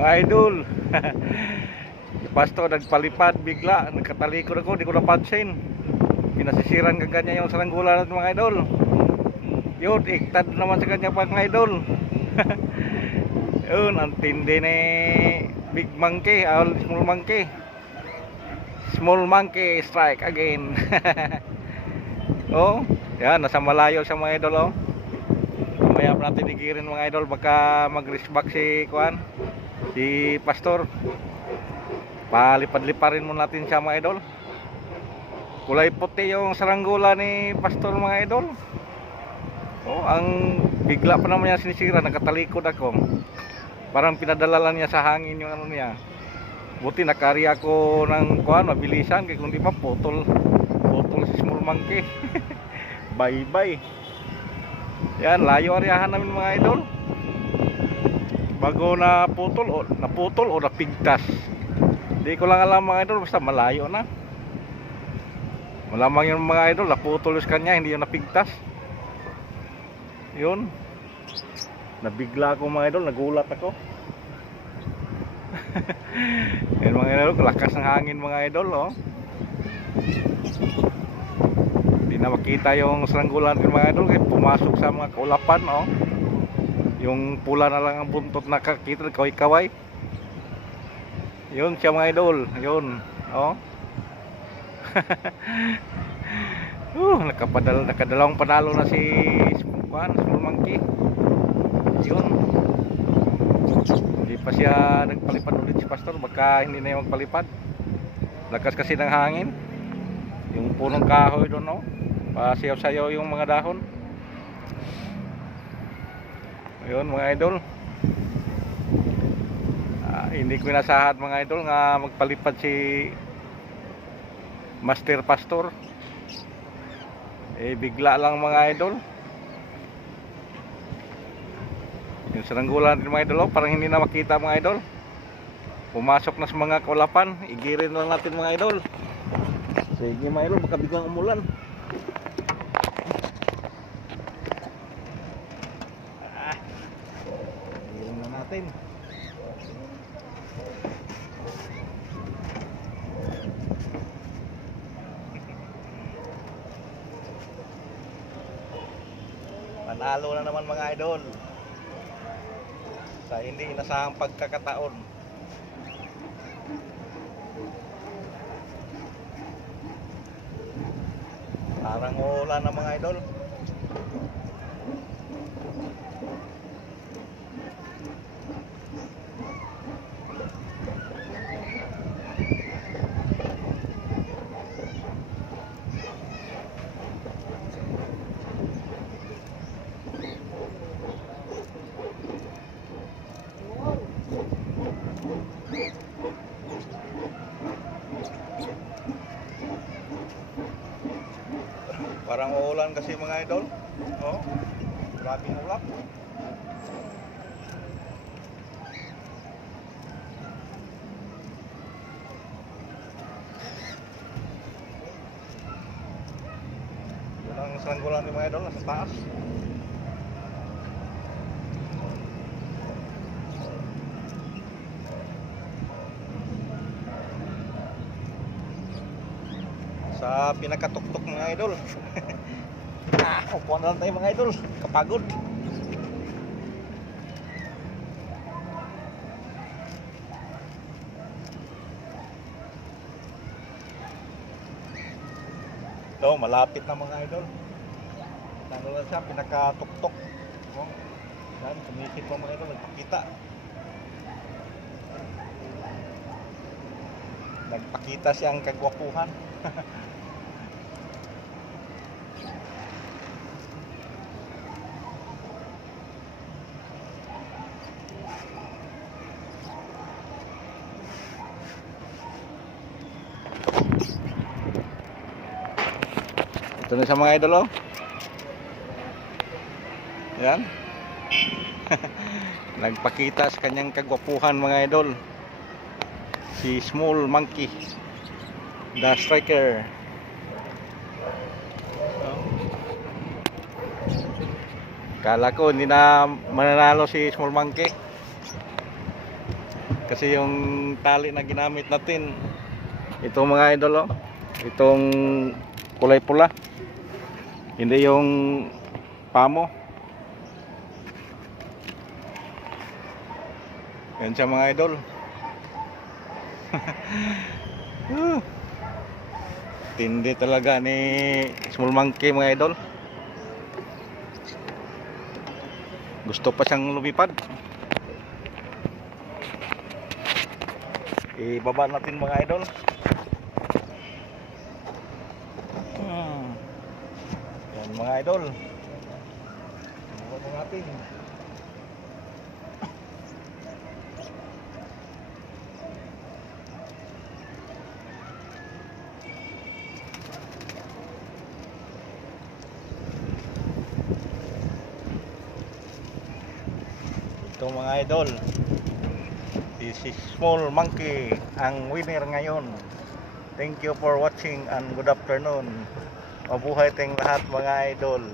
Mga idol. Si Pastor nagpalipad bigla, nagkatalikod ako, di ko napansin. Pinasisiran ka ganyan yung saranggola natin mga idol. Yun, iktad naman sa kanya pang idol. Yun, ang tindi ni Big Monkey, Small Monkey. Small Monkey strike again. Oh, yan, nasa malayo sa mga idol oh. Mamaya pa natin igirin mga idol, baka mag-respect si Kuan, si Pastor. Palipad-liparin mo natin siya mga idol. Kulay puti yung saranggola ni Pastor mga idol. Oh, ang bigla pa naman niya sinisira, nakatalikod ako. Parang pinadala lang niya sa hangin yung ano niya. Buti nakari ako ng kuan, mabilisan, kaya kung di pa putol si Small Monkey. Bye bye. Yan, layo ariyahan namin mga idol. Bago naputol o napigtas. Di ko lang alam mga idol, basta malayo na. Malamang yung mga idol, naputol sa kanya, hindi yung napigtas. Yun. Nabigla ako mga idol, nagulat ako. Yan mga idol, lakas ng hangin mga idol oh. Hindi na makita yung saranggola ng mga idol, kaya pumasok sa mga kaulapan oh. Yung pula na lang ang buntot nakakita, kaway-kaway. Yun siya mga idol, yun oh. Nakadalawang panalo na si Small Monkey. Yun. Hindi pa siya nagpalipad ulit si Pastor, baka hindi na yung magpalipad. Lakas kasi ng hangin. Yung punong kahoy doon no, pasiyaw-sayaw yung mga dahon. Ayun mga idol. Hindi ko inasahan mga idol nga magpalipad si Master Pastor. Bigla lang mga idol. Yung saranggola natin mga idol parang hindi na makita mga idol. Pumasok na sa mga kaulapan. Igirin lang natin mga idol. Sige mga idol, baka biglang umulan. Igirin na natin. Panalo na naman mga idol sa hindi inasahang pagkakataon. Parang uulan na mga idol. Parang uulan kasi mga idol. Oh, grabing ulap. Yun ang saranggola ni mga idol, nasa taas. Sa pinakatuktok mga idol. Upuan na lang tayo mga idol, kapagod. No, malapit na mga idol. Nandun na siya, pinakatuktok. Oh, yan, kumisit po mga idol, nagpakita. Nagpakita siyang kagwapuhan. Ito na sa mga idol oh. Yan. Nagpakita sa kanyang kagwapuhan mga idol. Si Small Monkey, the striker. Kala ko hindi na mananalo si Small Monkey. Kasi yung tali na ginamit natin, ito mga idol, oh, itong kulay pula, hindi yung pamo. Yan siya mga idol. Tindi talaga ni Small Monkey mga idol. Gusto pa siyang lumipad. Ibaba natin mga idol. Yan mga idol. Ibaba natin. Ito mga idol, this is Small Monkey ang winner ngayon. Thank you for watching and good afternoon. Mabuhay tayong lahat mga idol.